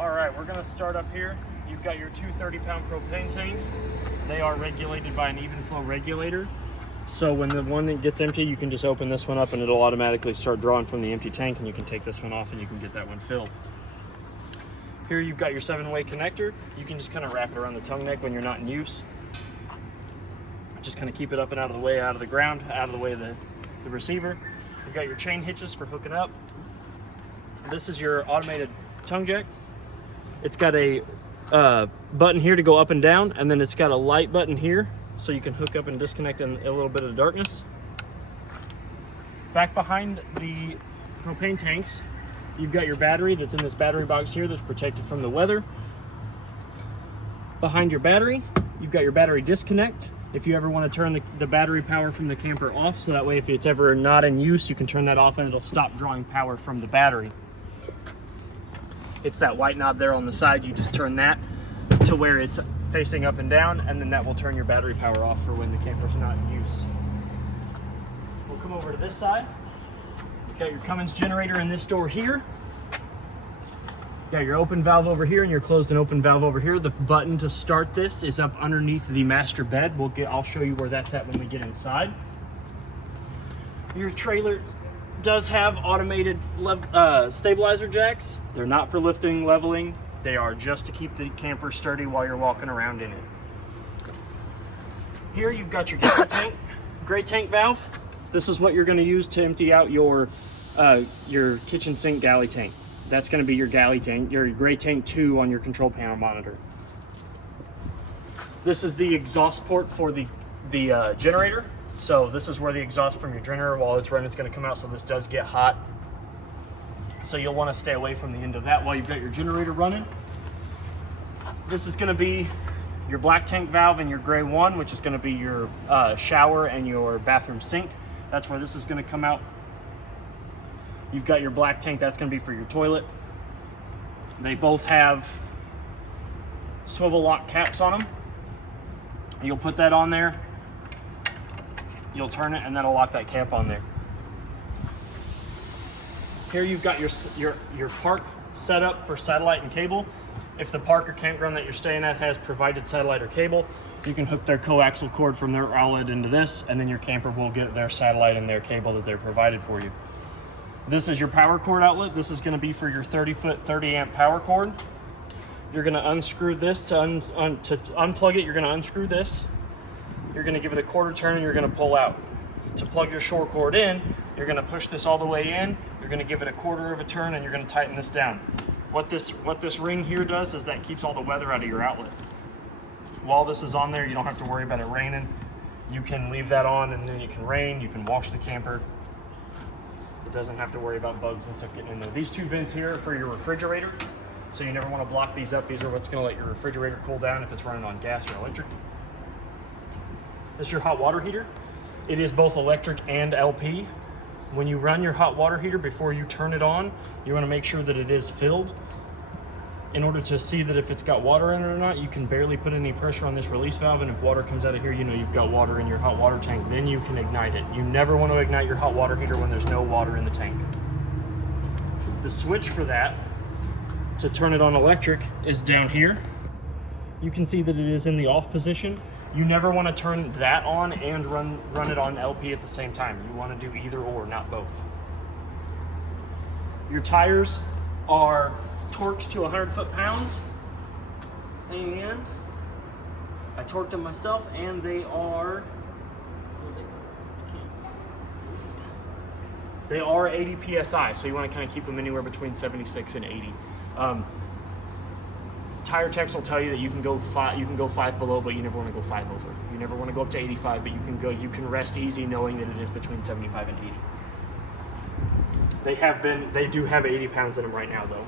All right, we're gonna start up here. You've got your two 30-pound propane tanks. They are regulated by an even flow regulator. So when the one that gets empty, you can just open this one up and it'll automatically start drawing from the empty tank, and you can take this one off and you can get that one filled. Here you've got your 7-way connector. You can just kind of wrap it around the tongue neck when you're not in use. Just kind of keep it up and out of the way, out of the ground, out of the way of the receiver. You've got your chain hitches for hooking up. This is your automated tongue jack. It's got a button here to go up and down, and then it's got a light button here so you can hook up and disconnect in a little bit of darkness. Back behind the propane tanks, you've got your battery that's in this battery box here that's protected from the weather. Behind your battery, you've got your battery disconnect. If you ever want to turn the battery power from the camper off, so that way if it's ever not in use, you can turn that off and it'll stop drawing power from the battery. It's that white knob there on the side. You just turn that to where it's facing up and down, and then that will turn your battery power off for when the camper's not in use. We'll come over to this side. You've got your Cummins generator in this door here. Got your open valve over here and your closed and open valve over here. The button to start this is up underneath the master bed. I'll show you where that's at when we get inside. Your trailer does have automated stabilizer jacks. They're not for lifting, leveling. They are just to keep the camper sturdy while you're walking around in it. Here you've got your gray tank valve. This is what you're going to use to empty out your kitchen sink galley tank. That's going to be your galley tank, your gray tank 2 on your control panel monitor. This is the exhaust port for the generator. So this is where the exhaust from your generator, while it's running, it's going to come out, so this does get hot. So you'll want to stay away from the end of that while you've got your generator running. This is going to be your black tank valve and your gray one, which is going to be your shower and your bathroom sink. That's where this is going to come out. You've got your black tank, that's going to be for your toilet. They both have swivel lock caps on them. You'll put that on there. You'll turn it and that'll lock that cap on there. Here you've got your park set up for satellite and cable. If the park or campground that you're staying at has provided satellite or cable, you can hook their coaxial cord from their outlet into this, and then your camper will get their satellite and their cable that they're provided for you. This is your power cord outlet. This is going to be for your 30-foot, 30-amp power cord. You're going to unscrew this to unplug it. You're going to unscrew this. You're going to give it a quarter turn and you're going to pull out. To plug your short cord in, you're going to push this all the way in. You're going to give it a quarter of a turn and you're going to tighten this down. What this ring here does is that keeps all the weather out of your outlet. While this is on there, you don't have to worry about it raining. You can leave that on and then it can rain. You can wash the camper. It doesn't have to worry about bugs and stuff getting in there. These two vents here are for your refrigerator, so you never want to block these up. These are what's going to let your refrigerator cool down if it's running on gas or electric. This is your hot water heater. It is both electric and LP. When you run your hot water heater, before you turn it on, you want to make sure that it is filled. In order to see that if it's got water in it or not, you can barely put any pressure on this release valve, and if water comes out of here, you know you've got water in your hot water tank. Then you can ignite it. You never want to ignite your hot water heater when there's no water in the tank. The switch for that, to turn it on electric, is down here. You can see that it is in the off position. You never want to turn that on and run it on LP at the same time. You want to do either or, not both. Your tires are torqued to 100 foot-pounds, and I torqued them myself, and they are 80 psi, so you want to kind of keep them anywhere between 76 and 80. Tire techs will tell you that you can go 5 below, but you never want to go 5 over. You never want to go up to 85, but you can rest easy knowing that it is between 75 and 80. They do have 80 pounds in them right now though.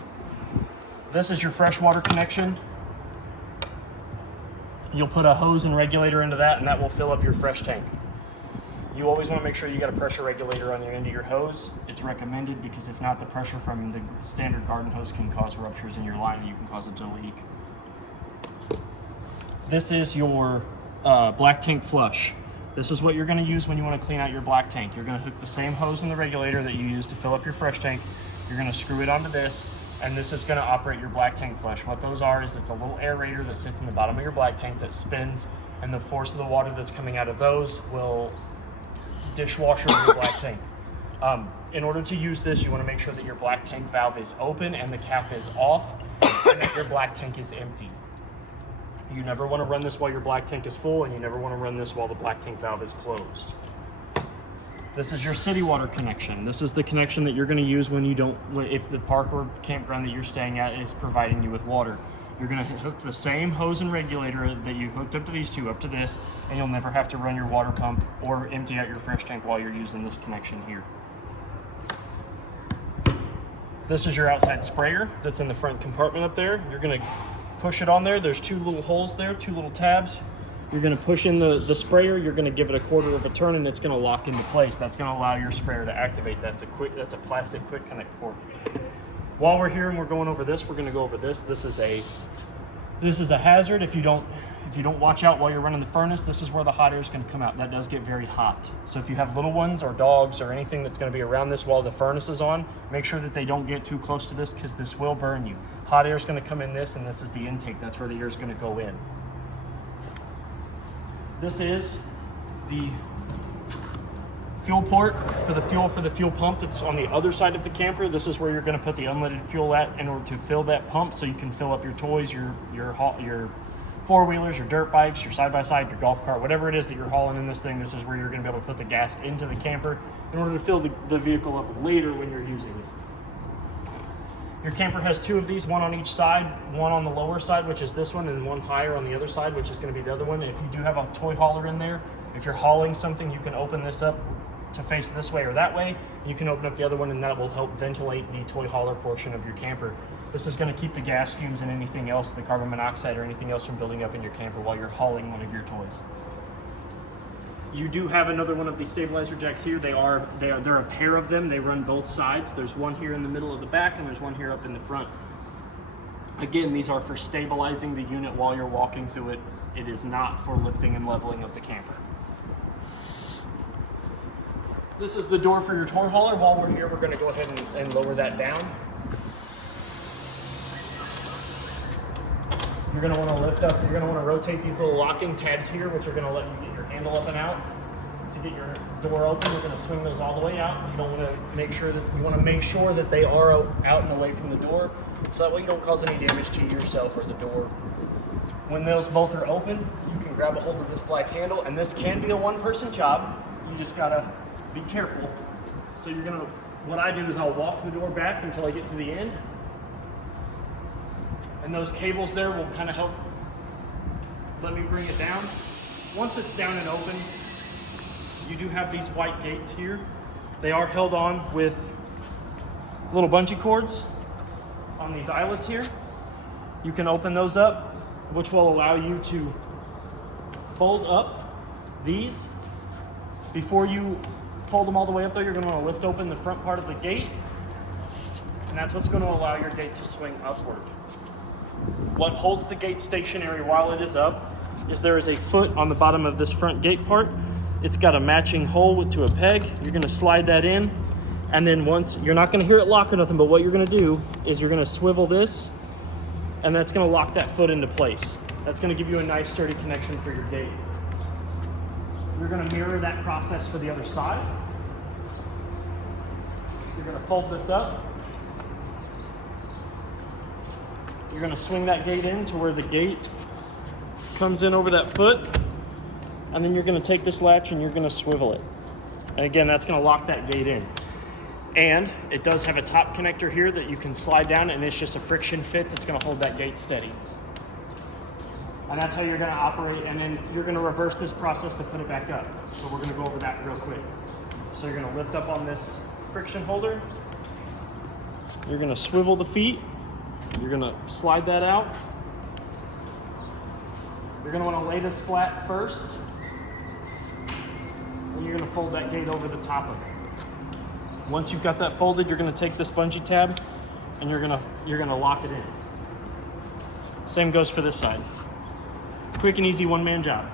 This is your freshwater connection. You'll put a hose and regulator into that, and that will fill up your fresh tank. You always want to make sure you got a pressure regulator on the end of your hose. It's recommended because if not, the pressure from the standard garden hose can cause ruptures in your line and you can cause it to leak. This is your black tank flush. This is what you're going to use when you want to clean out your black tank. You're going to hook the same hose in the regulator that you use to fill up your fresh tank. You're going to screw it onto this, and this is going to operate your black tank flush. What those are is it's a little aerator that sits in the bottom of your black tank that spins, and the force of the water that's coming out of those will dishwasher your black tank. In order to use this, you want to make sure that your black tank valve is open and the cap is off, and that your black tank is empty. You never want to run this while your black tank is full, and you never want to run this while the black tank valve is closed. This is your city water connection. This is the connection that you're going to use when you don't, if the park or campground that you're staying at is providing you with water. You're going to hook the same hose and regulator that you hooked up to these two up to this, and you'll never have to run your water pump or empty out your fresh tank while you're using this connection here. This is your outside sprayer that's in the front compartment up there. You're going to push it on there. There's two little holes there, two little tabs. You're going to push in the sprayer. You're going to give it a quarter of a turn, and it's going to lock into place. That's going to allow your sprayer to activate. That's a plastic quick connect port. While we're here and we're going over this, we're going to go over this. This is a hazard. If you don't watch out while you're running the furnace, this is where the hot air is going to come out. That does get very hot. So if you have little ones or dogs or anything that's going to be around this while the furnace is on, make sure that they don't get too close to this, because this will burn you. Hot air is going to come in this, and this is the intake. That's where the air is going to go in. This is the fuel port for the fuel pump that's on the other side of the camper. This is where you're going to put the unleaded fuel at in order to fill that pump, so you can fill up your toys, your four-wheelers, your dirt bikes, your side-by-side, your golf cart, whatever it is that you're hauling in this thing. This is where you're going to be able to put the gas into the camper in order to fill the vehicle up later when you're using it. Your camper has two of these, one on each side, one on the lower side, which is this one, and one higher on the other side, which is going to be the other one. And if you do have a toy hauler in there, if you're hauling something, you can open this up to face this way or that way. You can open up the other one, and that will help ventilate the toy hauler portion of your camper. This is going to keep the gas fumes and anything else, the carbon monoxide or anything else, from building up in your camper while you're hauling one of your toys. You do have another one of these stabilizer jacks here. They're a pair of them. They run both sides. There's one here in the middle of the back, and there's one here up in the front. Again, these are for stabilizing the unit while you're walking through it. It is not for lifting and leveling of the camper. This is the door for your toy hauler. While we're here, we're going to go ahead and lower that down. You're going to want to lift up, you're going to want to rotate these little locking tabs here, which are going to let you get your handle up and out. To get your door open, you're going to swing those all the way out. You want to make sure that they are out and away from the door, so that way you don't cause any damage to yourself or the door. When those both are open, you can grab a hold of this black handle, and this can be a one-person job. You just got to be careful. So what I do is I'll walk the door back until I get to the end. And those cables there will kind of help let me bring it down. Once it's down and open, you do have these white gates here. They are held on with little bungee cords on these eyelets here. You can open those up, which will allow you to fold up these. Before you fold them all the way up there, you're going to want to lift open the front part of the gate, and that's what's going to allow your gate to swing upward. What holds the gate stationary while it is up is there is a foot on the bottom of this front gate part. It's got a matching hole to a peg. You're going to slide that in, and then once, you're not going to hear it lock or nothing, but what you're going to do is you're going to swivel this, and that's going to lock that foot into place. That's going to give you a nice sturdy connection for your gate. You're going to mirror that process for the other side. You're going to fold this up. You're going to swing that gate in to where the gate comes in over that foot, and then you're going to take this latch and you're going to swivel it. And again, that's going to lock that gate in. And it does have a top connector here that you can slide down, and it's just a friction fit that's going to hold that gate steady. And that's how you're going to operate, and then you're going to reverse this process to put it back up. So we're going to go over that real quick. So you're going to lift up on this friction holder. You're going to swivel the feet. You're going to slide that out. You're going to want to lay this flat first. And you're going to fold that gate over the top of it. Once you've got that folded, you're going to take this bungee tab and you're going to lock it in. Same goes for this side. Quick and easy one-man job.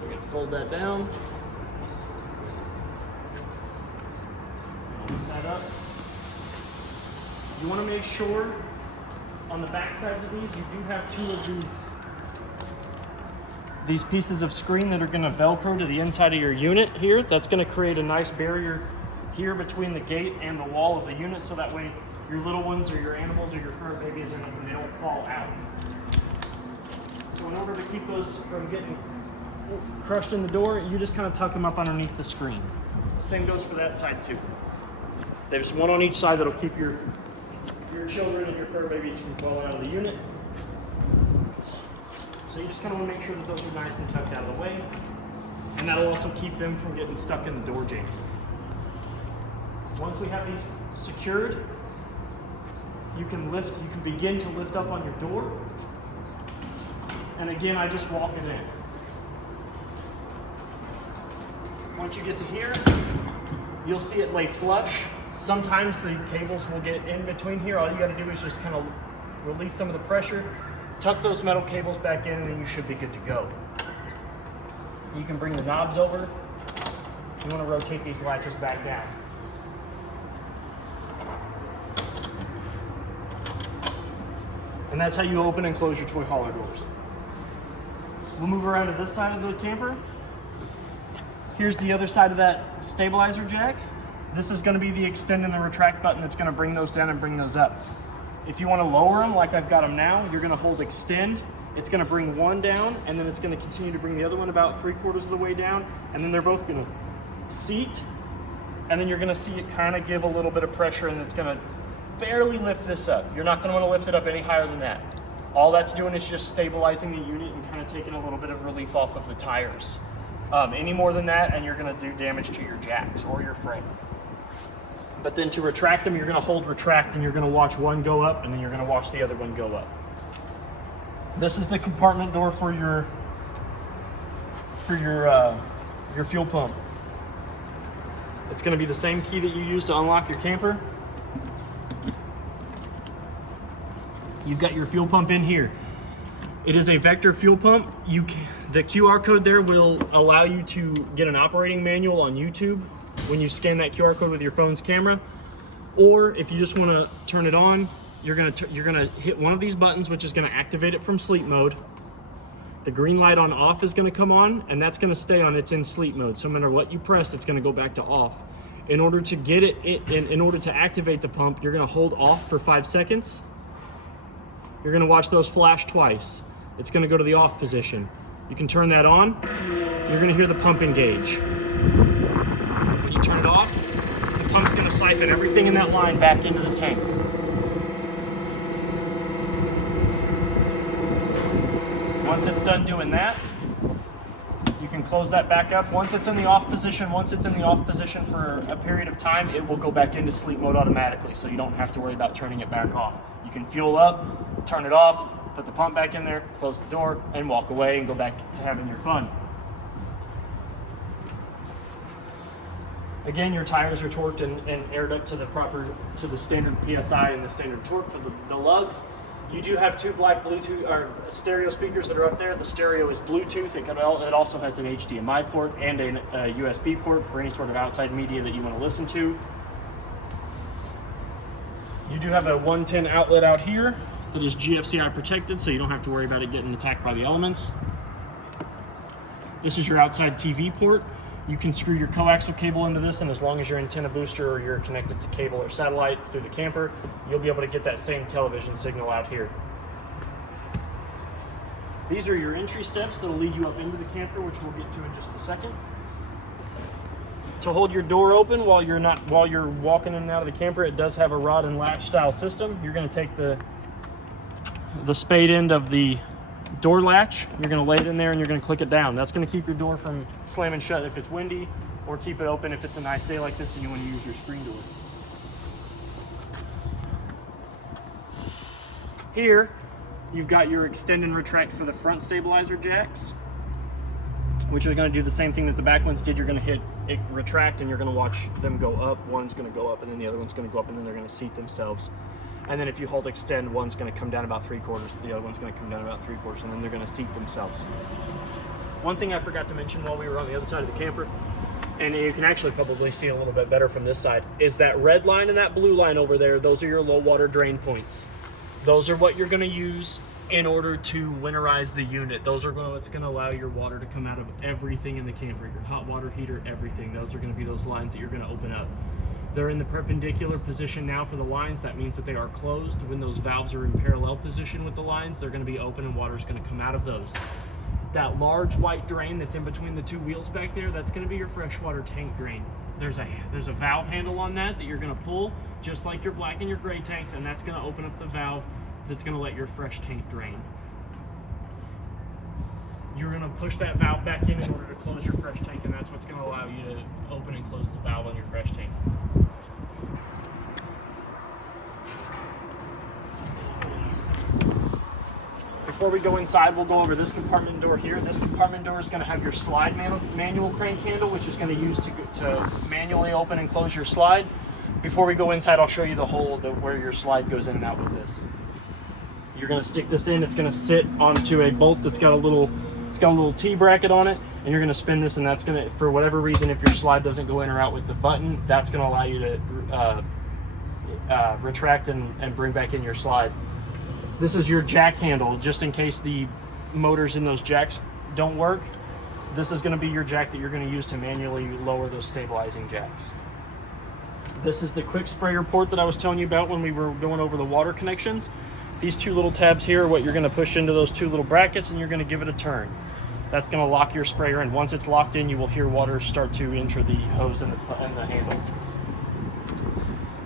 We're going to fold that down. Open that up. You want to make sure on the back sides of these, you do have two of these pieces of screen that are going to Velcro to the inside of your unit here. That's going to create a nice barrier here between the gate and the wall of the unit, so that way your little ones or your animals or your fur babies and they don't fall out. So in order to keep those from getting crushed in the door, you just kind of tuck them up underneath the screen. The same goes for that side too. There's one on each side that'll keep your children and your fur babies from falling out of the unit. So you just kind of want to make sure that those are nice and tucked out of the way. And that'll also keep them from getting stuck in the door jamb. Once we have these secured, you can begin to lift up on your door. And again, I just walk it in. Once you get to here, you'll see it lay flush. Sometimes the cables will get in between here. All you gotta do is just kind of release some of the pressure, tuck those metal cables back in, and then you should be good to go. You can bring the knobs over. You wanna rotate these latches back down. And that's how you open and close your toy hauler doors. We'll move around to this side of the camper. Here's the other side of that stabilizer jack. This is going to be the extend and the retract button that's going to bring those down and bring those up. If you want to lower them like I've got them now, you're going to hold extend. It's going to bring one down, and then it's going to continue to bring the other one about 3/4 of the way down, and then they're both going to seat, and then you're going to see it kind of give a little bit of pressure, and it's going to barely lift this up. You're not going to want to lift it up any higher than that. All that's doing is just stabilizing the unit and kind of taking a little bit of relief off of the tires. Any more than that, and you're going to do damage to your jacks or your frame. But then to retract them, you're going to hold retract, and you're going to watch one go up, and then you're going to watch the other one go up. This is the compartment door for your fuel pump. It's going to be the same key that you use to unlock your camper. You've got your fuel pump in here. It is a vector fuel pump. The QR code there will allow you to get an operating manual on YouTube when you scan that QR code with your phone's camera. Or if you just want to turn it on, you're gonna hit one of these buttons, which is going to activate it from sleep mode. The green light on off is going to come on, and that's going to stay on. It's in sleep mode. So no matter what you press, it's going to go back to off. In order to get in order to activate the pump, you're going to hold off for 5 seconds. You're going to watch those flash twice. It's going to go to the off position. You can turn that on. You're going to hear the pump engage. When you turn it off, the pump's going to siphon everything in that line back into the tank. Once it's done doing that, you can close that back up. Once it's in the off position for a period of time, it will go back into sleep mode automatically, so you don't have to worry about turning it back off. You can fuel up, turn it off, put the pump back in there, close the door, and walk away and go back to having your fun. Again, your tires are torqued and aired up to the standard PSI and the standard torque for the lugs. You do have two black Bluetooth or stereo speakers that are up there. The stereo is Bluetooth. It also has an HDMI port and a USB port for any sort of outside media that you want to listen to. You do have a 110 outlet out here that is GFCI protected, so you don't have to worry about it getting attacked by the elements. This is your outside TV port. You can screw your coaxial cable into this, and as long as your antenna booster or you're connected to cable or satellite through the camper, you'll be able to get that same television signal out here. These are your entry steps that'll lead you up into the camper, which we'll get to in just a second. To hold your door open while you're walking in and out of the camper, it does have a rod and latch style system. You're going to take the spade end of the door latch, you're going to lay it in there, and you're going to click it down. That's going to keep your door from slamming shut if it's windy, or keep it open if it's a nice day like this and you want to use your screen door. Here you've got your extend and retract for the front stabilizer jacks, which are going to do the same thing that the back ones did. You're going to hit it, retract, and you're going to watch them go up. One's going to go up, and then the other one's going to go up, and then they're going to seat themselves. And then if you hold extend, one's going to come down about 3/4, the other one's going to come down about 3/4, and then they're going to seat themselves. One thing I forgot to mention while we were on the other side of the camper, and you can actually probably see a little bit better from this side, is that red line and that blue line over there. Those are your low water drain points. Those are what you're going to use in order to winterize the unit. Those are what's going to allow your water to come out of everything in the camper, your hot water heater, everything. Those are going to be those lines that you're going to open up. They're in the perpendicular position now for the lines. That means that they are closed. When those valves are in parallel position with the lines, they're going to be open and water is going to come out of those. That large white drain that's in between the two wheels back there, that's going to be your freshwater tank drain. There's a valve handle on that you're going to pull, just like your black and your gray tanks, and that's going to open up the valve that's going to let your fresh tank drain. You're going to push that valve back in order to close your fresh tank, and that's what's going to allow you to open and close the valve on your fresh tank. Before we go inside, we'll go over this compartment door here. This compartment door is going to have your slide manual crank handle, which is going to use to manually open and close your slide. Before we go inside, I'll show you the hole where your slide goes in and out with this. You're going to stick this in. It's going to sit onto a bolt that's got a little T bracket on it, and you're going to spin this, and that's going to, for whatever reason, if your slide doesn't go in or out with the button, that's going to allow you to retract and bring back in your slide. This is your jack handle, just in case the motors in those jacks don't work. This is going to be your jack that you're going to use to manually lower those stabilizing jacks. This is the quick sprayer port that I was telling you about when we were going over the water connections. These two little tabs here are what you're going to push into those two little brackets, and you're going to give it a turn. That's going to lock your sprayer in. Once it's locked in, you will hear water start to enter the hose and the handle.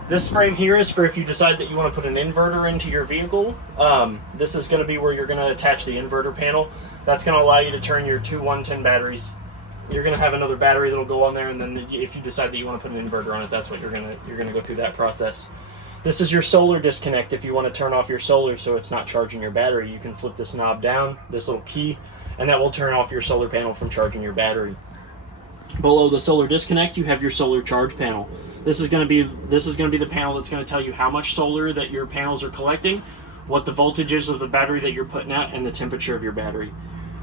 This frame here is for if you decide that you want to put an inverter into your vehicle. This is going to be where you're going to attach the inverter panel. That's going to allow you to turn your two 110 batteries. You're going to have another battery that'll go on there, and then if you decide that you want to put an inverter on it, that's what you're going to go through that process. This is your solar disconnect. If you want to turn off your solar so it's not charging your battery, you can flip this knob down, this little key, and that will turn off your solar panel from charging your battery. Below the solar disconnect, you have your solar charge panel. This is going to be the panel that's going to tell you how much solar that your panels are collecting, what the voltage is of the battery that you're putting out, and the temperature of your battery.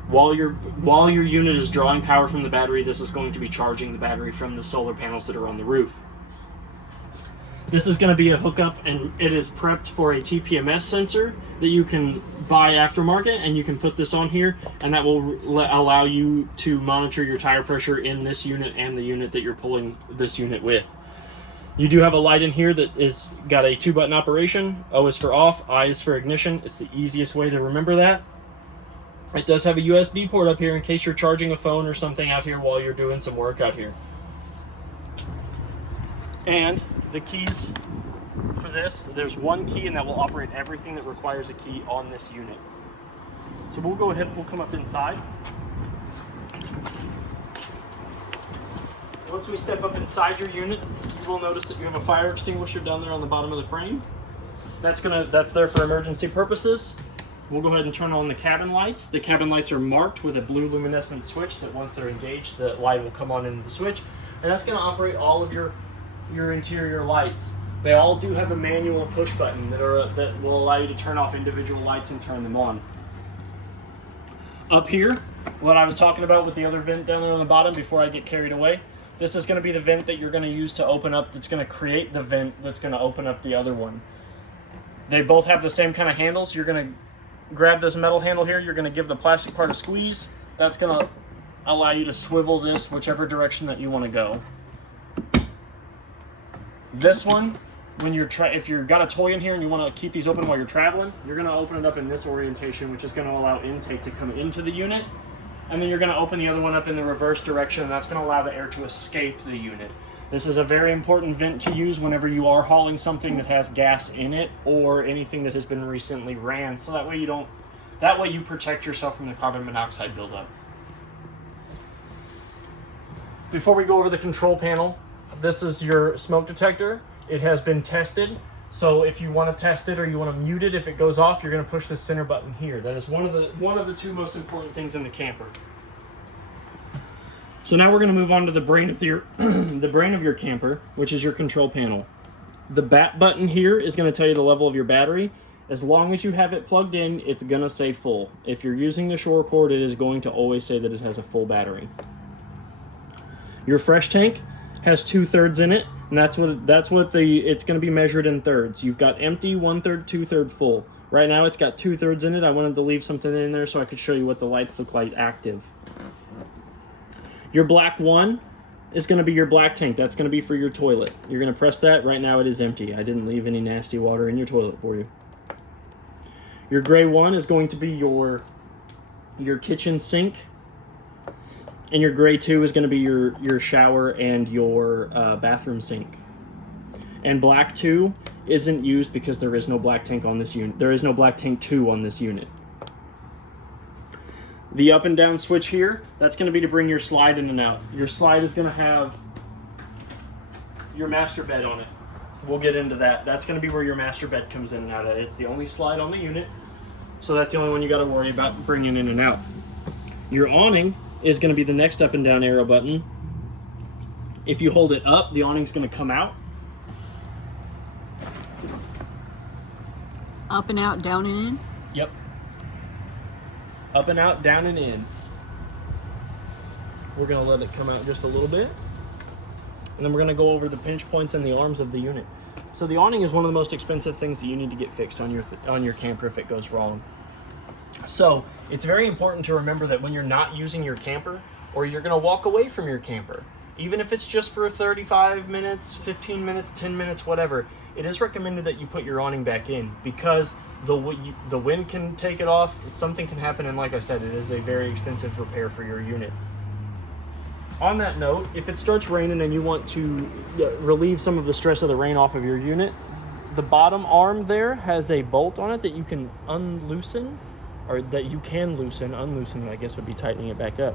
While your unit is drawing power from the battery, this is going to be charging the battery from the solar panels that are on the roof. This is going to be a hookup, and it is prepped for a TPMS sensor that you can buy aftermarket, and you can put this on here, and that will allow you to monitor your tire pressure in this unit and the unit that you're pulling this unit with. You do have a light in here that is got a 2-button operation. O is for off, I is for ignition. It's the easiest way to remember that. It does have a USB port up here in case you're charging a phone or something out here while you're doing some work out here. And the keys for this, there's one key, and that will operate everything that requires a key on this unit. So we'll go ahead, we'll come up inside. Once we step up inside your unit, you will notice that you have a fire extinguisher down there on the bottom of the frame. That's there for emergency purposes. We'll go ahead and turn on the cabin lights. The cabin lights are marked with a blue luminescent switch that once they're engaged, the light will come on into the switch, and that's going to operate all of your interior lights. They all do have a manual push button that will allow you to turn off individual lights and turn them on. Up here, what I was talking about with the other vent down there on the bottom before I get carried away, this is going to be the vent that you're going to use to open up, that's going to create the vent that's going to open up the other one. They both have the same kind of handles. You're going to grab this metal handle here, you're going to give the plastic part a squeeze. That's going to allow you to swivel this whichever direction that you want to go. This one, when if you've got a toy in here and you want to keep these open while you're traveling, you're going to open it up in this orientation, which is going to allow intake to come into the unit. And then you're going to open the other one up in the reverse direction, and that's going to allow the air to escape the unit. This is a very important vent to use whenever you are hauling something that has gas in it or anything that has been recently ran, so that way you protect yourself from the carbon monoxide buildup. Before we go over the control panel, this is your smoke detector. It has been tested, so if you want to test it or you want to mute it, if it goes off, you're going to push the center button here. That is one of the two most important things in the camper. So now we're going to move on to the brain of your camper, which is your control panel. The bat button here is going to tell you the level of your battery. As long as you have it plugged in, it's going to say full. If you're using the shore cord, it is going to always say that it has a full battery. Your fresh tank has 2/3 in it, and it's going to be measured in thirds. You've got empty, 1/3, 2/3 full. Right now it's got 2/3 in it. I wanted to leave something in there so I could show you what the lights look like active. Your black 1 is going to be your black tank. That's going to be for your toilet. You're going to press that. Right now it is empty. I didn't leave any nasty water in your toilet for you. Your gray 1 is going to be your kitchen sink. And your gray 2 is going to be your shower and your bathroom sink. And black 2 isn't used because there is no black tank on this unit. There is no black tank 2 on this unit. The up and down switch here, that's going to be to bring your slide in and out. Your slide is going to have your master bed on it. We'll get into that. That's going to be where your master bed comes in and out of. It's the only slide on the unit, so that's the only one you got to worry about bringing in and out. Your awning is going to be the next up and down arrow button. If you hold it up, the awning's going to come out. Up and out, down and in? Yep. Up and out, down and in. We're going to let it come out just a little bit. And then we're going to go over the pinch points and the arms of the unit. So the awning is one of the most expensive things that you need to get fixed on your camper if it goes wrong. So it's very important to remember that when you're not using your camper, or you're going to walk away from your camper, even if it's just for 35 minutes, 15 minutes, 10 minutes, whatever, it is recommended that you put your awning back in, because the wind can take it off, something can happen, and like I said, it is a very expensive repair for your unit. On that note, if it starts raining and you want to relieve some of the stress of the rain off of your unit, the bottom arm there has a bolt on it that you can unloosen, or that you can loosen. Unloosen, I guess, would be tightening it back up.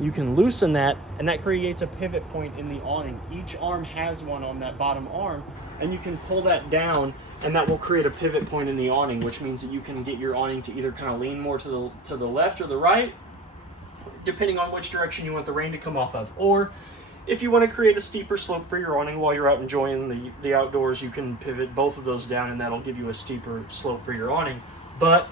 You can loosen that, and that creates a pivot point in the awning. Each arm has one on that bottom arm, and you can pull that down, and that will create a pivot point in the awning, which means that you can get your awning to either kind of lean more to the left or the right, depending on which direction you want the rain to come off of. Or if you want to create a steeper slope for your awning while you're out enjoying the outdoors, you can pivot both of those down, and that'll give you a steeper slope for your awning. But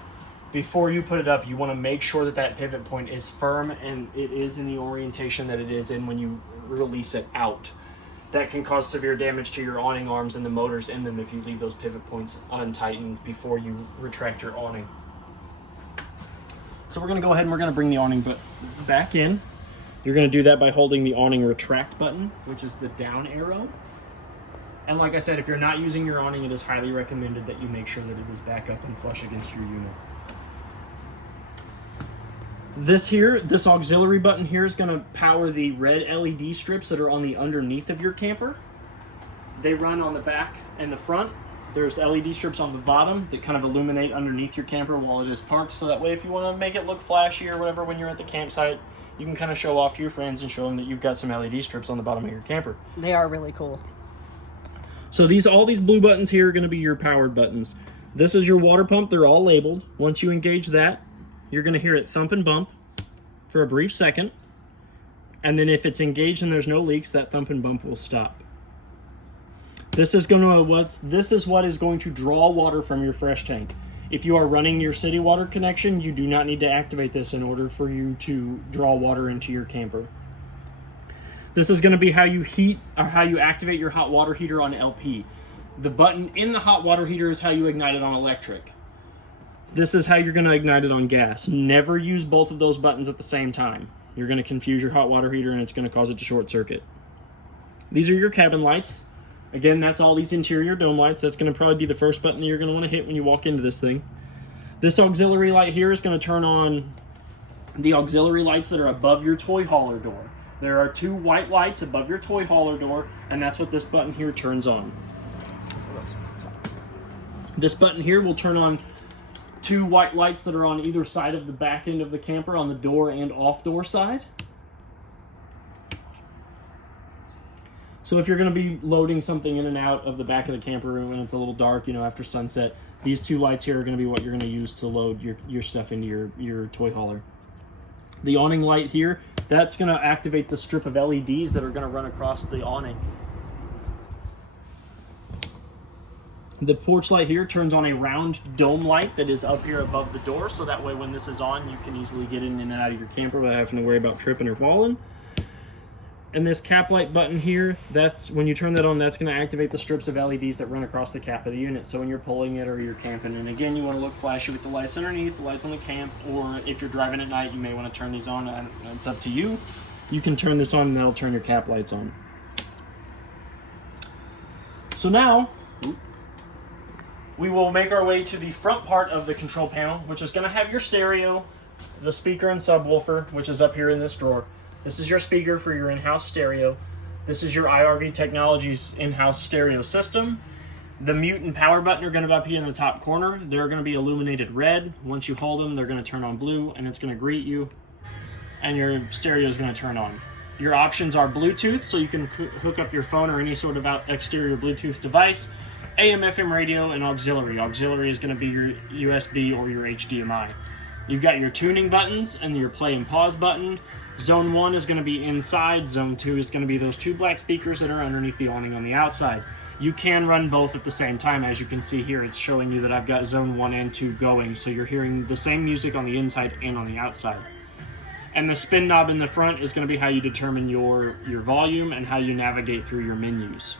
before you put it up, you want to make sure that that pivot point is firm and it is in the orientation that it is in when you release it out. That can cause severe damage to your awning arms and the motors in them if you leave those pivot points untightened before you retract your awning. So we're going to go ahead and we're going to bring the awning back in. You're going to do that by holding the awning retract button, which is the down arrow. And like I said, if you're not using your awning, it is highly recommended that you make sure that it is back up and flush against your unit. This auxiliary button here is going to power the red LED strips that are on the underneath of your camper. They run on the back and the front. There's LED strips on the bottom that kind of illuminate underneath your camper while it is parked, so that way if you want to make it look flashy or whatever when you're at the campsite, you can kind of show off to your friends and show them that you've got some LED strips on the bottom of your camper. They are really cool. So all these blue buttons here are going to be your powered buttons. This is your water pump. They're all labeled. Once you engage that, you're going to hear it thump and bump for a brief second. And then if it's engaged and there's no leaks, that thump and bump will stop. This is what is going to draw water from your fresh tank. If you are running your city water connection, you do not need to activate this in order for you to draw water into your camper. This is going to be how you heat or how you activate your hot water heater on LP. The button in the hot water heater is how you ignite it on electric. This is how you're going to ignite it on gas. Never use both of those buttons at the same time. You're going to confuse your hot water heater and it's going to cause it to short circuit. These are your cabin lights. Again, that's all these interior dome lights. That's going to probably be the first button that you're going to want to hit when you walk into this thing. This auxiliary light here is going to turn on the auxiliary lights that are above your toy hauler door. There are 2 white lights above your toy hauler door, and that's what this button here turns on. This button here will turn on 2 white lights that are on either side of the back end of the camper, on the door and off door side. So if you're going to be loading something in and out of the back of the camper room and it's a little dark, after sunset, these 2 lights here are going to be what you're going to use to load your stuff into your toy hauler. The awning light here, that's going to activate the strip of LEDs that are going to run across the awning. The porch light here turns on a round dome light that is up here above the door, so that way when this is on, you can easily get in and out of your camper without having to worry about tripping or falling. And this cap light button here, that's when you turn that on, that's going to activate the strips of LEDs that run across the cap of the unit. So when you're pulling it or you're camping, and again, you want to look flashy with the lights underneath, the lights on the camp, or if you're driving at night, you may want to turn these on. It's up to you. You can turn this on and that'll turn your cap lights on. So now, we will make our way to the front part of the control panel, which is going to have your stereo, the speaker and subwoofer, which is up here in this drawer. This is your speaker for your in-house stereo. This is your IRV Technologies in-house stereo system. The mute and power button are going to be up here in the top corner. They're going to be illuminated red. Once you hold them, they're going to turn on blue, and it's going to greet you, and your stereo is going to turn on. Your options are Bluetooth, so you can hook up your phone or any sort of exterior Bluetooth device, AM, FM radio, and auxiliary. Auxiliary is going to be your USB or your HDMI. You've got your tuning buttons and your play and pause button. Zone 1 is going to be inside. Zone 2 is going to be those two black speakers that are underneath the awning on the outside. You can run both at the same time. As you can see here, it's showing you that I've got Zone 1 and 2 going, so you're hearing the same music on the inside and on the outside. And the spin knob in the front is going to be how you determine your volume and how you navigate through your menus.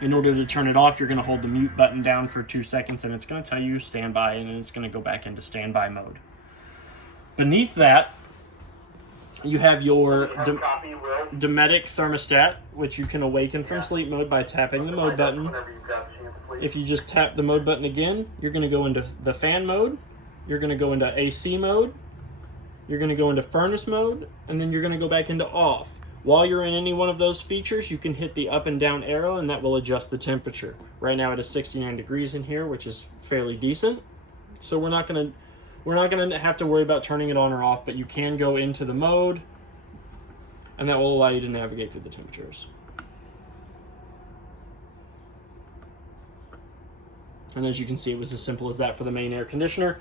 In order to turn it off, you're going to hold the mute button down for 2 seconds, and it's going to tell you standby, and then it's going to go back into standby mode. Beneath that, you have your Dometic thermostat, which you can awaken from sleep mode by tapping the mode button. If you just tap the mode button again, you're going to go into the fan mode, you're going to go into AC mode, you're going to go into furnace mode, and then you're going to go back into off. While you're in any one of those features, you can hit the up and down arrow, and that will adjust the temperature. Right now it is 69 degrees in here, which is fairly decent. So we're not going to have to worry about turning it on or off, but you can go into the mode, and that will allow you to navigate through the temperatures. And as you can see, it was as simple as that for the main air conditioner.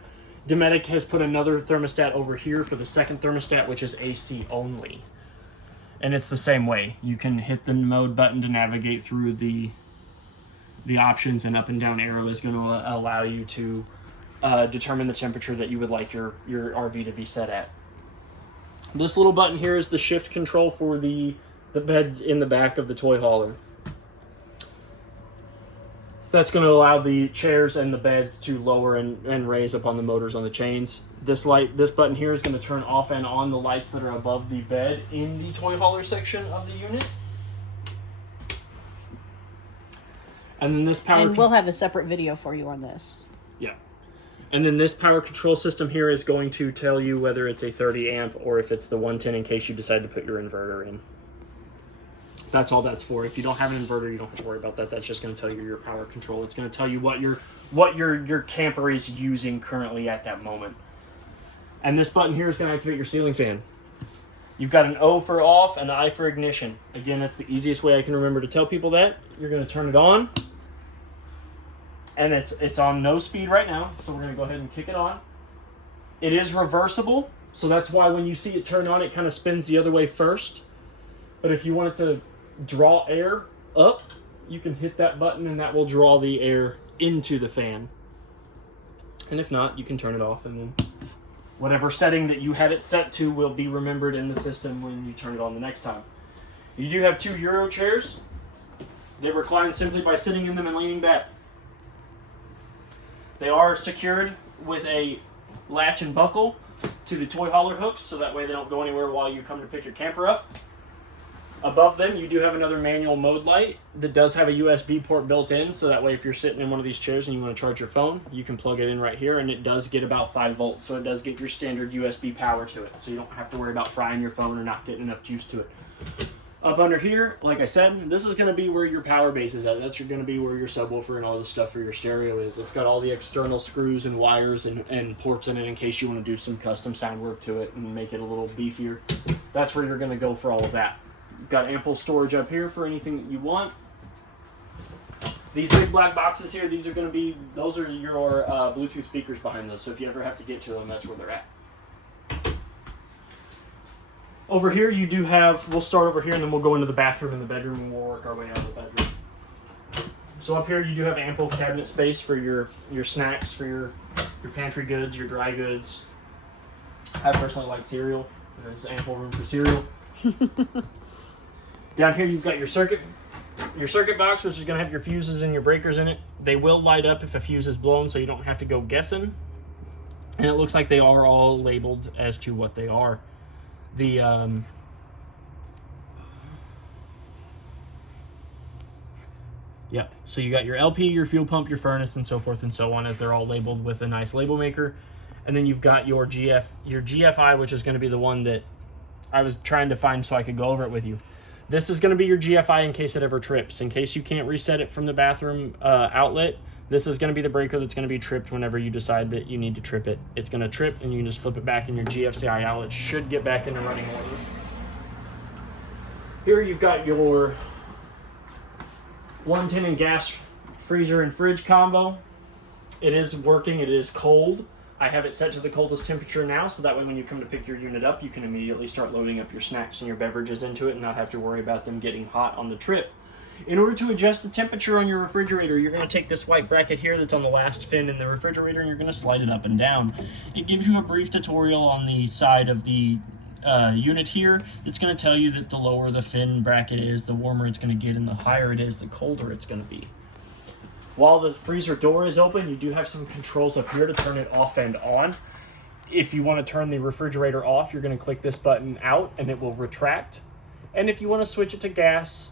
Dometic has put another thermostat over here for the second thermostat, which is AC only. And it's the same way. You can hit the mode button to navigate through the options, and up and down arrow is going to allow you to determine the temperature that you would like your RV to be set at. This little button here is the shift control for the beds in the back of the toy hauler. That's going to allow the chairs and the beds to lower and raise up on the motors on the chains. This button here is going to turn off and on the lights that are above the bed in the toy hauler section of the unit. And then this power... And we'll have a separate video for you on this. Yeah. And then this power control system here is going to tell you whether it's a 30 amp or if it's the 110 in case you decide to put your inverter in. That's all that's for. If you don't have an inverter, you don't have to worry about that. That's just going to tell you your power control. It's going to tell you what your camper is using currently at that moment. And this button here is going to activate your ceiling fan. You've got an O for off and an I for ignition. Again, that's the easiest way I can remember to tell people that. You're going to turn it on. And it's on no speed right now, so we're going to go ahead and kick it on. It is reversible, so that's why when you see it turn on, it kind of spins the other way first. But if you want it to draw air up, you can hit that button and that will draw the air into the fan. And if not, you can turn it off, and then whatever setting that you had it set to will be remembered in the system when you turn it on the next time. You do have 2 Euro chairs. They recline simply by sitting in them and leaning back. They are secured with a latch and buckle to the toy hauler hooks, so that way they don't go anywhere while you come to pick your camper up. Above them, you do have another manual mode light that does have a USB port built in, so that way if you're sitting in one of these chairs and you want to charge your phone, you can plug it in right here, and it does get about 5 volts, so it does get your standard USB power to it, so you don't have to worry about frying your phone or not getting enough juice to it. Up under here, like I said, this is going to be where your power base is at. That's going to be where your subwoofer and all the stuff for your stereo is. It's got all the external screws and wires and ports in it in case you want to do some custom sound work to it and make it a little beefier. That's where you're going to go for all of that. You've got ample storage up here for anything that you want. These big black boxes here, those are your Bluetooth speakers behind those, so if you ever have to get to them, that's where they're at. Over here you do have, we'll start over here and then we'll go into the bathroom and the bedroom and we'll work our way out of the bedroom. So up here you do have ample cabinet space for your snacks, for your pantry goods, your dry goods. I personally like cereal. There's ample room for cereal. Down here you've got your circuit box, which is going to have your fuses and your breakers in it. They will light up if a fuse is blown, so you don't have to go guessing. And it looks like they are all labeled as to what they are. The Yep. So you got your LP, your fuel pump, your furnace, and so forth and so on, as they're all labeled with a nice label maker. And then you've got your GFI, which is going to be the one that I was trying to find so I could go over it with you. This is going to be your GFI in case it ever trips. In case you can't reset it from the bathroom outlet, this is going to be the breaker that's going to be tripped whenever you decide that you need to trip it. It's going to trip, and you can just flip it back, and your GFCI outlet should get back into running order. Here you've got your 110 and gas freezer and fridge combo. It is working. It is cold. I have it set to the coldest temperature now, so that way when you come to pick your unit up, you can immediately start loading up your snacks and your beverages into it and not have to worry about them getting hot on the trip. In order to adjust the temperature on your refrigerator, you're going to take this white bracket here that's on the last fin in the refrigerator, and you're going to slide it up and down. It gives you a brief tutorial on the side of the unit here. It's going to tell you that the lower the fin bracket is, the warmer it's going to get, and the higher it is, the colder it's going to be. While the freezer door is open, you do have some controls up here to turn it off and on. If you want to turn the refrigerator off, you're going to click this button out and it will retract. And if you want to switch it to gas,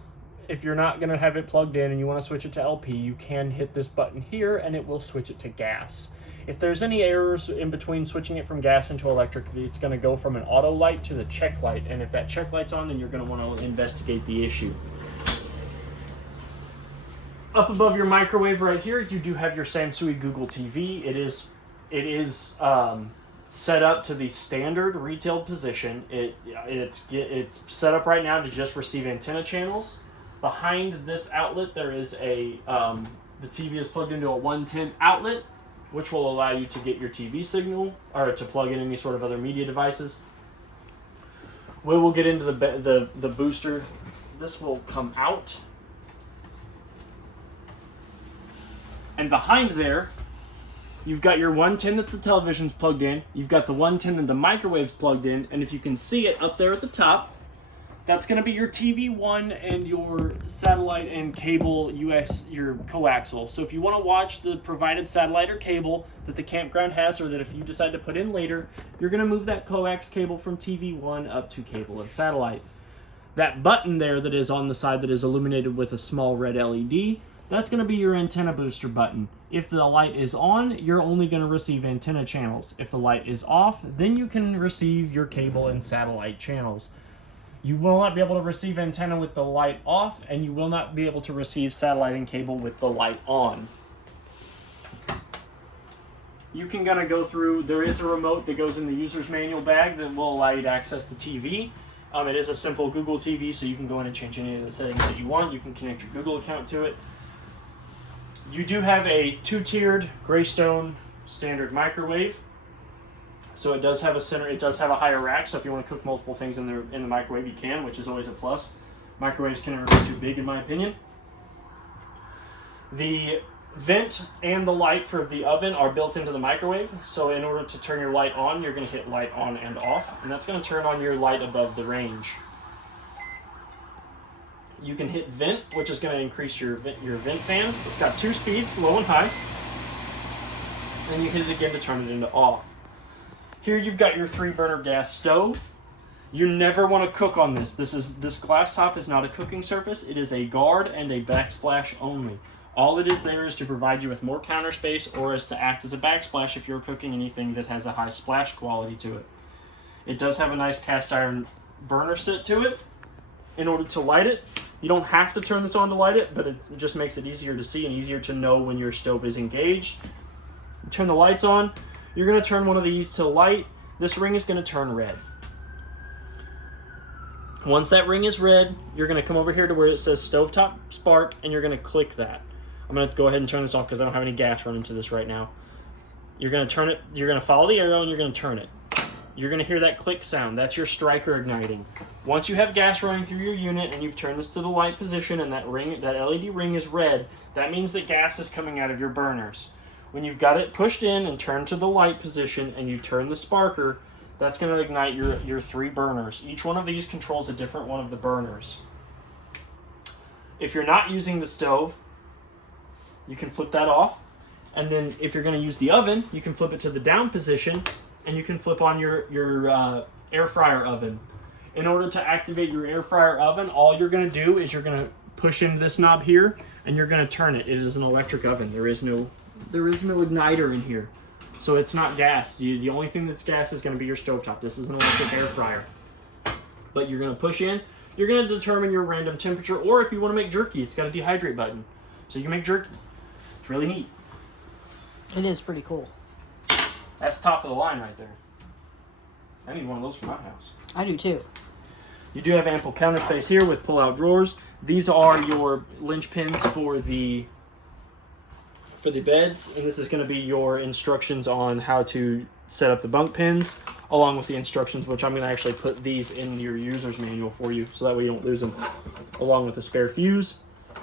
if you're not going to have it plugged in and you want to switch it to LP, you can hit this button here and it will switch it to gas. If there's any errors in between switching it from gas into electric, it's going to go from an auto light to the check light. And if that check light's on, then you're going to want to investigate the issue. Up above your microwave right here, you do have your Sansui Google TV. It is set up to the standard retail position. It's set up right now to just receive antenna channels. Behind this outlet, there is the TV is plugged into a 110 outlet, which will allow you to get your TV signal or to plug in any sort of other media devices. We will get into the booster. This will come out. And behind there, you've got your 110 that the television's plugged in. You've got the 110 that the microwave's plugged in. And if you can see it up there at the top, that's going to be your TV1 and your satellite and cable your coaxial. So if you want to watch the provided satellite or cable that the campground has, or that if you decide to put in later, you're going to move that coax cable from TV1 up to cable and satellite. That button there that is on the side that is illuminated with a small red LED, that's going to be your antenna booster button. If the light is on, you're only going to receive antenna channels. If the light is off, then you can receive your cable and satellite channels. You will not be able to receive antenna with the light off, and you will not be able to receive satellite and cable with the light on. You can kind of go through, there is a remote that goes in the user's manual bag that will allow you to access the TV. It is a simple Google TV, so you can go in and change any of the settings that you want. You can connect your Google account to it. You do have a 2-tiered Greystone standard microwave. So it does have a center, it does have a higher rack, so if you want to cook multiple things in the microwave, you can, which is always a plus. Microwaves can never be too big, in my opinion. The vent and the light for the oven are built into the microwave, so in order to turn your light on, you're going to hit light on and off, and that's going to turn on your light above the range. You can hit vent, which is going to increase your vent fan. It's got 2 speeds, low and high. Then you hit it again to turn it into off. Here you've got your 3-burner gas stove. You never want to cook on this. This glass top is not a cooking surface. It is a guard and a backsplash only. All it is there is to provide you with more counter space, or as to act as a backsplash if you're cooking anything that has a high splash quality to it. It does have a nice cast iron burner set to it. In order to light it, you don't have to turn this on to light it, but it just makes it easier to see and easier to know when your stove is engaged. You turn the lights on. You're going to turn one of these to light. This ring is going to turn red. Once that ring is red, you're going to come over here to where it says stovetop spark, and you're going to click that. I'm going to go ahead and turn this off because I don't have any gas running to this right now. You're going to turn it, you're going to follow the arrow, and you're going to turn it. You're going to hear that click sound. That's your Stryker igniting. Once you have gas running through your unit and you've turned this to the light position and that LED ring is red, that means that gas is coming out of your burners. When you've got it pushed in and turned to the light position and you turn the sparker, that's going to ignite your 3 burners. Each one of these controls a different one of the burners. If you're not using the stove, you can flip that off. And then if you're going to use the oven, you can flip it to the down position, and you can flip on your air fryer oven. In order to activate your air fryer oven, all you're going to do is you're going to push in this knob here, and you're going to turn it. It is an electric oven. There is no igniter in here. So it's not gas. The only thing that's gas is going to be your stovetop. This is an electric air fryer. But you're going to push in. You're going to determine your random temperature, or if you want to make jerky, it's got a dehydrate button. So you can make jerky. It's really neat. It is pretty cool. That's top of the line right there. I need one of those for my house. I do too. You do have ample counter space here with pull-out drawers. These are your linchpins for the beds, and this is going to be your instructions on how to set up the bunk pins, along with the instructions, which I'm going to actually put these in your user's manual for you, so that way you don't lose them, along with the spare fuse.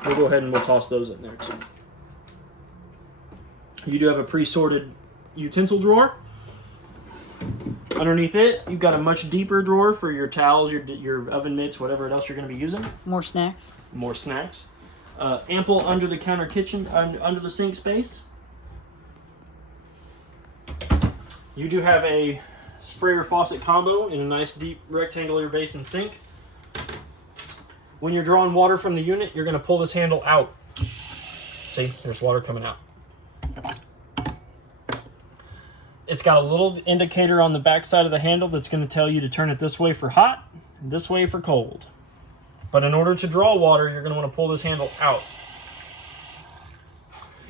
We'll go ahead and we'll toss those in there too. You do have a pre-sorted utensil drawer. Underneath it, you've got a much deeper drawer for your towels, your oven mitts, whatever else you're going to be using. More snacks. More snacks. Ample under the counter kitchen, under the sink space. You do have a sprayer faucet combo in a nice deep rectangular basin sink. When you're drawing water from the unit, you're going to pull this handle out. See, there's water coming out. It's got a little indicator on the back side of the handle that's going to tell you to turn it this way for hot and this way for cold. But in order to draw water, you're going to want to pull this handle out.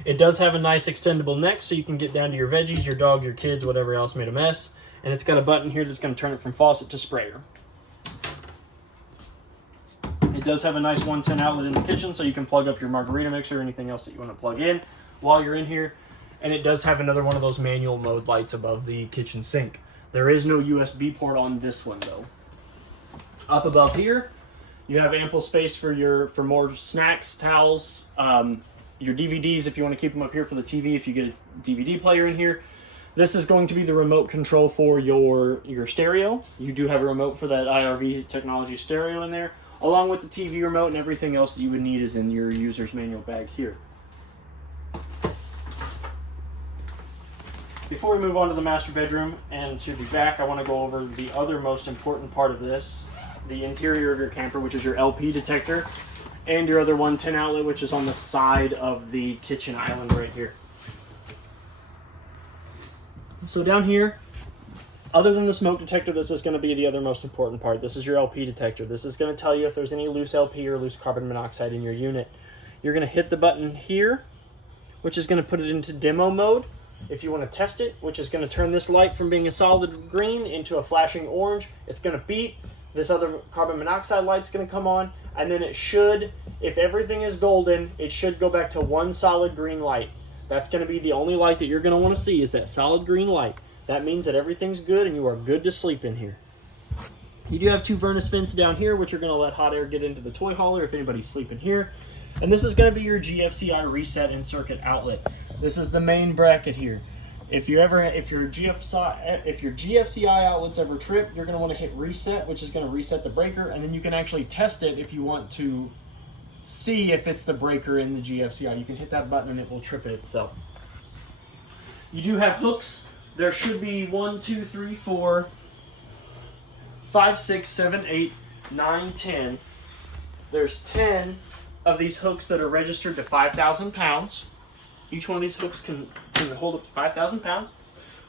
It does have a nice extendable neck, so you can get down to your veggies, your dog, your kids, whatever else made a mess. And it's got a button here that's going to turn it from faucet to sprayer. It does have a nice 110 outlet in the kitchen, so you can plug up your margarita mixer or anything else that you want to plug in while you're in here. And it does have another one of those manual mode lights above the kitchen sink. There is no USB port on this one though. Up above here, you have ample space for more snacks, towels, your DVDs if you want to keep them up here for the TV if you get a DVD player in here. This is going to be the remote control for your stereo. You do have a remote for that IRV technology stereo in there, along with the TV remote, and everything else that you would need is in your user's manual bag here. Before we move on to the master bedroom and to the back, I want to go over the other most important part of this, the interior of your camper, which is your LP detector, and your other 110 outlet, which is on the side of the kitchen island right here. So down here, other than the smoke detector, this is going to be the other most important part. This is your LP detector. This is going to tell you if there's any loose LP or loose carbon monoxide in your unit. You're going to hit the button here, which is going to put it into demo mode. If you want to test it, which is going to turn this light from being a solid green into a flashing orange, it's going to beep. This other carbon monoxide light's going to come on, and then it should, if everything is golden, it should go back to one solid green light. That's going to be the only light that you're going to want to see, is that solid green light. That means that everything's good and you are good to sleep in here. You do have two furnace vents down here, which are going to let hot air get into the toy hauler if anybody's sleeping here. And this is going to be your GFCI reset and circuit outlet. This is the main bracket here. If your GFCI outlets ever trip, you're going to want to hit reset, which is going to reset the breaker, and then you can actually test it if you want to see if it's the breaker in the GFCI. You can hit that button and it will trip it itself. You do have hooks. There should be 1, 2, 3, 4, 5, 6, 7, 8, 9, 10. There's 10 of these hooks that are registered to 5,000 pounds. Each one of these hooks can hold up to 5,000 pounds.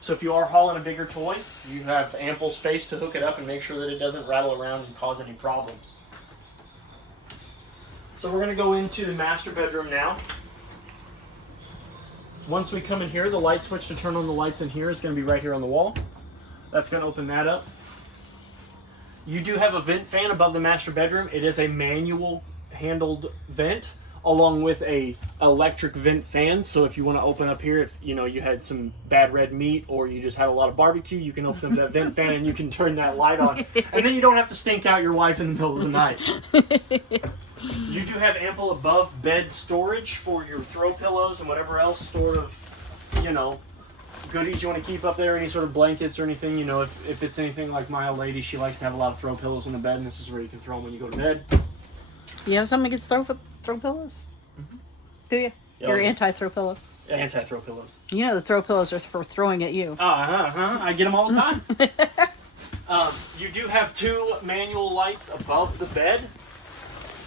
So if you are hauling a bigger toy, you have ample space to hook it up and make sure that it doesn't rattle around and cause any problems. So we're going to go into the master bedroom now. Once we come in here, the light switch to turn on the lights in here is going to be right here on the wall. That's going to open that up. You do have a vent fan above the master bedroom. It is a manual handled vent, along with a electric vent fan. So if you want to open up here, if you had some bad red meat or you just had a lot of barbecue, you can open up that vent fan and you can turn that light on. And then you don't have to stink out your wife in the middle of the night. You do have ample above bed storage for your throw pillows and whatever else sort of, goodies you want to keep up there, any sort of blankets or anything. If it's anything like my old lady, she likes to have a lot of throw pillows in the bed, and this is where you can throw them when you go to bed. You have something against throw pillows? Do you? Oh, You're yeah. anti-throw pillow? Anti-throw pillows. You know the throw pillows are for throwing at you. I get them all the time. You do have 2 manual lights above the bed.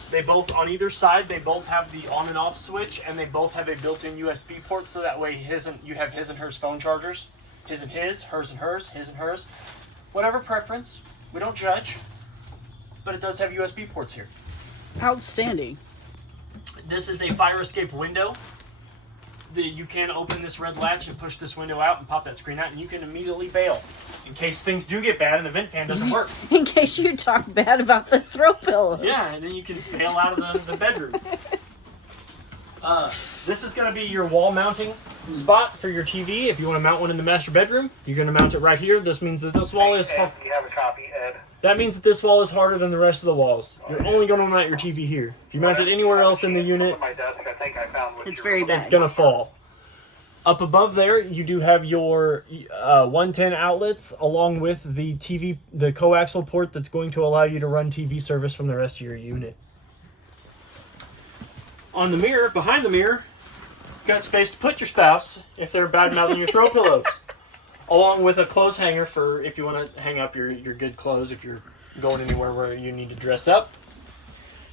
They both, on either side, they both have the on and off switch, and they both have a built-in USB port, so that way you have his and hers phone chargers. His and his, hers and hers, his and hers. Whatever preference. We don't judge. But it does have USB ports here. Outstanding. This is a fire escape window. You can open this red latch and push this window out and pop that screen out, and you can immediately bail in case things do get bad and the vent fan doesn't work. In case you talk bad about the throw pillows. Yeah, and then you can bail out of the bedroom. This is going to be your wall mounting spot for your TV. If you want to mount one in the master bedroom, you're going to mount it right here. This means that this wall is... You have a copy, Ed. That means that this wall is harder than the rest of the walls. You're only going to mount your TV here. If you mount it anywhere else in the unit, On my desk, I think I found what It's you very were bad. it's going to fall. Up above there, you do have your 110 outlets along with the TV, the coaxial port that's going to allow you to run TV service from the rest of your unit. On the mirror, behind the mirror, you've got space to put your spouse if they're bad-mouthing your throw pillows. Along with a clothes hanger for if you want to hang up your good clothes if you're going anywhere where you need to dress up.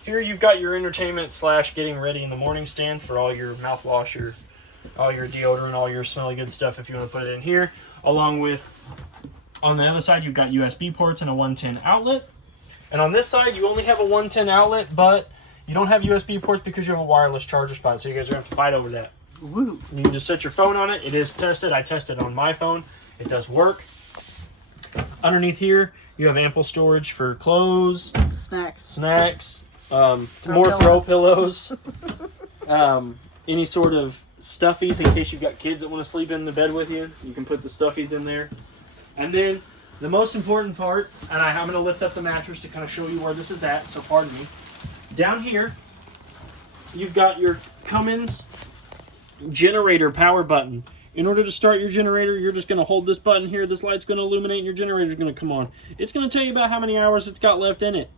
Here you've got your entertainment / getting ready in the morning stand for all your mouthwash, all your deodorant, all your smelly good stuff if you want to put it in here. Along with, on the other side, you've got USB ports and a 110 outlet. And on this side, you only have a 110 outlet, but you don't have USB ports because you have a wireless charger spot, so you guys are going to have to fight over that. Woo. You can just set your phone on it. It is tested. I tested on my phone. It does work. Underneath here, you have ample storage for clothes, Snacks. more throw pillows, any sort of stuffies in case you've got kids that want to sleep in the bed with you. You can put the stuffies in there. And then the most important part, and I'm going to lift up the mattress to kind of show you where this is at, so pardon me. Down here, you've got your Cummins generator power button. In order to start your generator, you're just going to hold this button here. This light's going to illuminate and your generator's going to come on. It's going to tell you about how many hours it's got left in it.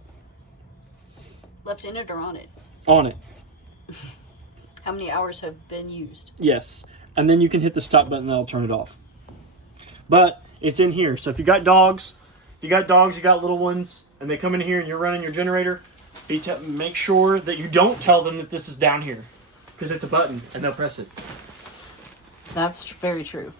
Left in it or on it? On it. How many hours have been used? Yes. And then you can hit the stop button, that'll turn it off. But it's in here. So if you got dogs, you got little ones, and they come in here and you're running your generator, make sure that you don't tell them that this is down here. Because it's a button, and they'll press it. That's very true.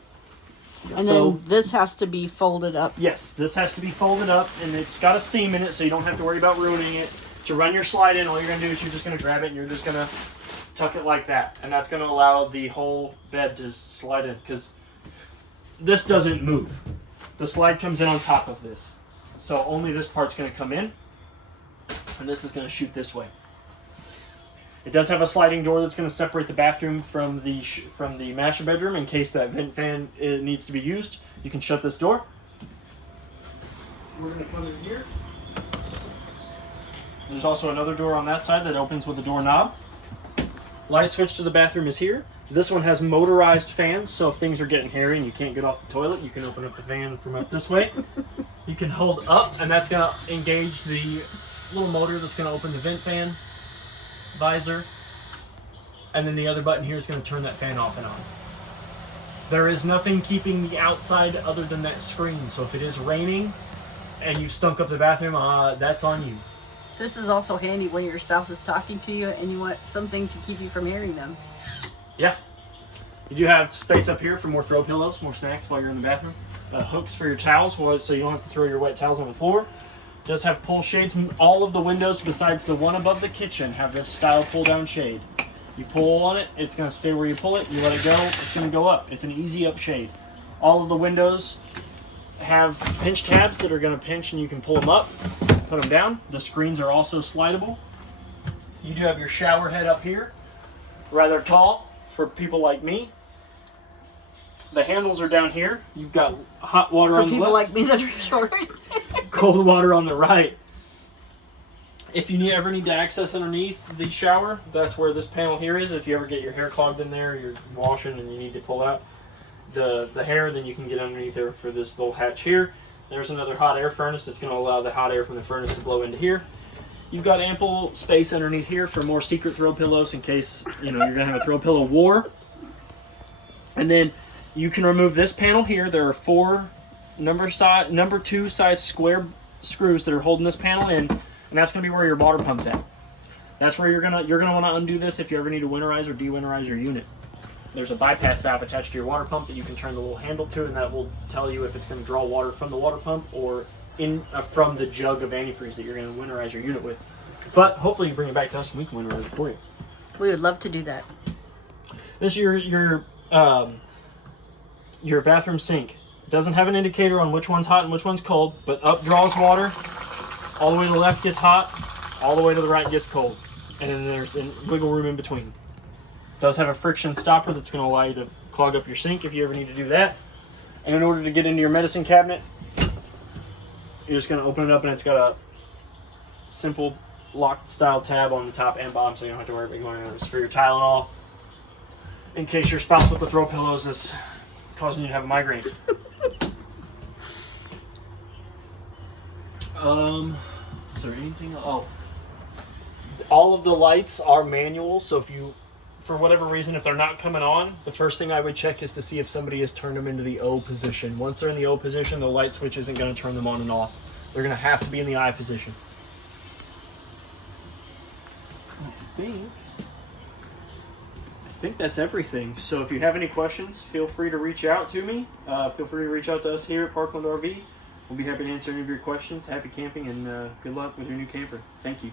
And So- then this has to be folded up. Yes, this has to be folded up, and it's got a seam in it, so you don't have to worry about ruining it. To run your slide in, all you're going to do is you're just going to grab it, and you're just going to tuck it like that. And that's going to allow the whole bed to slide in, because this doesn't move. The slide comes in on top of this. So only this part's going to come in, and this is going to shoot this way. It does have a sliding door that's going to separate the bathroom from the master bedroom in case that vent fan needs to be used. You can shut this door. We're going to put it here. There's also another door on that side that opens with a doorknob. Light switch to the bathroom is here. This one has motorized fans, so if things are getting hairy and you can't get off the toilet, you can open up the fan from up this way. You can hold up, and that's going to engage the little motor that's going to open the vent fan visor, and then the other button here is going to turn that fan off and on. There is nothing keeping the outside other than that screen, so if it is raining and you've stunk up the bathroom, that's on you. This is also handy when your spouse is talking to you and you want something to keep you from hearing them. Yeah. You do have space up here for more throw pillows, more snacks while you're in the bathroom. Hooks for your towels, so you don't have to throw your wet towels on the floor. It does have pull shades. All of the windows besides the one above the kitchen have this style pull down shade. You pull on it, it's going to stay where you pull it. You let it go, it's going to go up. It's an easy up shade. All of the windows have pinch tabs that are going to pinch, and you can pull them up, put them down. The screens are also slidable. You do have your shower head up here, rather tall for people like me. The handles are down here. You've got hot water For on the people left, like me that are short. cold water on the right. If you ever need to access underneath the shower, that's where this panel here is. If you ever get your hair clogged in there, you're washing and you need to pull out the hair, then you can get underneath there for this little hatch here. There's another hot air furnace that's going to allow the hot air from the furnace to blow into here. you've got ample space underneath here for more secret throw pillows in case you're gonna have a throw pillow war. And then you can remove this panel here. There are 4 number 2 size square screws that are holding this panel in, and that's gonna be where your water pump's at. That's where you're gonna want to undo this if you ever need to winterize or de-winterize your unit. There's a bypass valve attached to your water pump that you can turn the little handle to, and that will tell you if it's going to draw water from the water pump or from the jug of antifreeze that you're going to winterize your unit with. But hopefully you bring it back to us and we can winterize it for you. We would love to do that. This is your bathroom sink. It doesn't have an indicator on which one's hot and which one's cold, but up draws water, all the way to the left gets hot, all the way to the right gets cold, and then there's a wiggle room in between. It does have a friction stopper that's going to allow you to clog up your sink if you ever need to do that. And in order to get into your medicine cabinet, you're just going to open it up, and it's got a simple locked style tab on the top and bottom, so you don't have to worry about going in. It's for your Tylenol, in case your spouse with the throw pillows is causing you to have a migraine. Is there anything else? Oh. All of the lights are manual, so if you, for whatever reason, if they're not coming on, the first thing I would check is to see if somebody has turned them into the O position. Once they're in the O position, the light switch isn't going to turn them on and off. They're going to have to be in the I position. I think that's everything. So if you have any questions, feel free to reach out to me. Feel free to reach out to us here at Parkland RV. We'll be happy to answer any of your questions. Happy camping, and good luck with your new camper. Thank you.